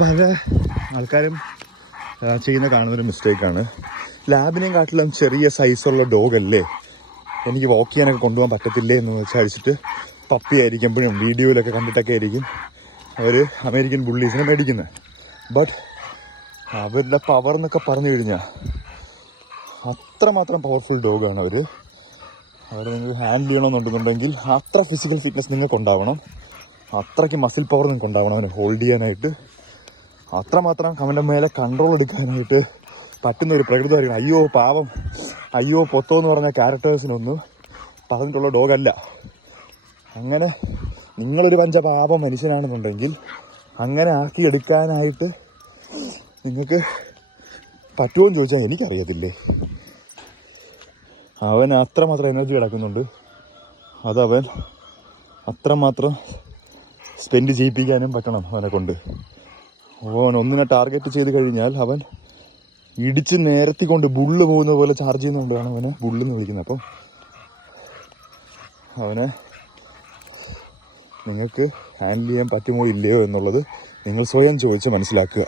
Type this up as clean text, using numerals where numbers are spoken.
പല ആൾക്കാരും ചെയ്യുന്ന കാണുന്നൊരു മിസ്റ്റേക്കാണ്. ലാബിനെയും കാട്ടിലും ചെറിയ സൈസുള്ള ഡോഗല്ലേ, എനിക്ക് വാക്ക് ചെയ്യാനൊക്കെ കൊണ്ടുപോകാൻ പറ്റത്തില്ലേ എന്ന് വിചാരിച്ചിട്ട് പപ്പി ആയിരിക്കുമ്പോഴും വീഡിയോയിലൊക്കെ കണ്ടിട്ടൊക്കെ ആയിരിക്കും അവർ അമേരിക്കൻ ബുള്ളീസിനെ മേടിക്കുന്നത്. ബട്ട് അവരുടെ പവർ എന്നൊക്കെ പറഞ്ഞു കഴിഞ്ഞാൽ അത്രമാത്രം പവർഫുൾ ഡോഗാണ് അവർ. അവരെ നിങ്ങൾക്ക് ഹാൻഡിൽ ചെയ്യണമെന്നുണ്ടെന്നുണ്ടെങ്കിൽ അത്ര ഫിസിക്കൽ ഫിറ്റ്നസ് നിങ്ങൾക്ക് ഉണ്ടാവണം, അത്രയ്ക്ക് മസിൽ പവർ നിങ്ങൾക്ക് ഉണ്ടാവണം അവനെ ഹോൾഡ് ചെയ്യാനായിട്ട്. അത്രമാത്രം അവൻ്റെ മേലെ കൺട്രോൾ എടുക്കാനായിട്ട് പറ്റുന്ന ഒരു പ്രകൃതമായിരിക്കണം. അയ്യോ പാവം, അയ്യോ പൊത്തോ എന്ന് പറഞ്ഞ ക്യാരക്ടേഴ്സിനൊന്നും പറഞ്ഞിട്ടുള്ള ഡോഗല്ല. അങ്ങനെ നിങ്ങളൊരു പഞ്ചപാപം മനുഷ്യനാണെന്നുണ്ടെങ്കിൽ അങ്ങനെ ആക്കിയെടുക്കാനായിട്ട് നിങ്ങൾക്ക് പറ്റുമോ എന്ന് ചോദിച്ചാൽ എനിക്കറിയത്തില്ലേ. അവൻ അത്രമാത്രം എനർജി കിടക്കുന്നുണ്ട്, അതവൻ അത്രമാത്രം സ്പെൻഡ് ചെയ്യിപ്പിക്കാനും പറ്റണം അവനെ കൊണ്ട്. അവൻ ഒന്നിനെ ടാർഗറ്റ് ചെയ്ത് കഴിഞ്ഞാൽ അവൻ ഇടിച്ച് നേരത്തിക്കൊണ്ട് ബുള്ള് പോകുന്ന പോലെ ചാർജ് ചെയ്യുന്നതുകൊണ്ടാണ് അവനെ ബുള്ളെന്ന് വിളിക്കുന്നത്. അപ്പം അവനെ നിങ്ങൾക്ക് ഹാൻഡിൽ ചെയ്യാൻ പറ്റുമോ ഇല്ലയോ എന്നുള്ളത് നിങ്ങൾ സ്വയം ചോദിച്ച് മനസ്സിലാക്കുക.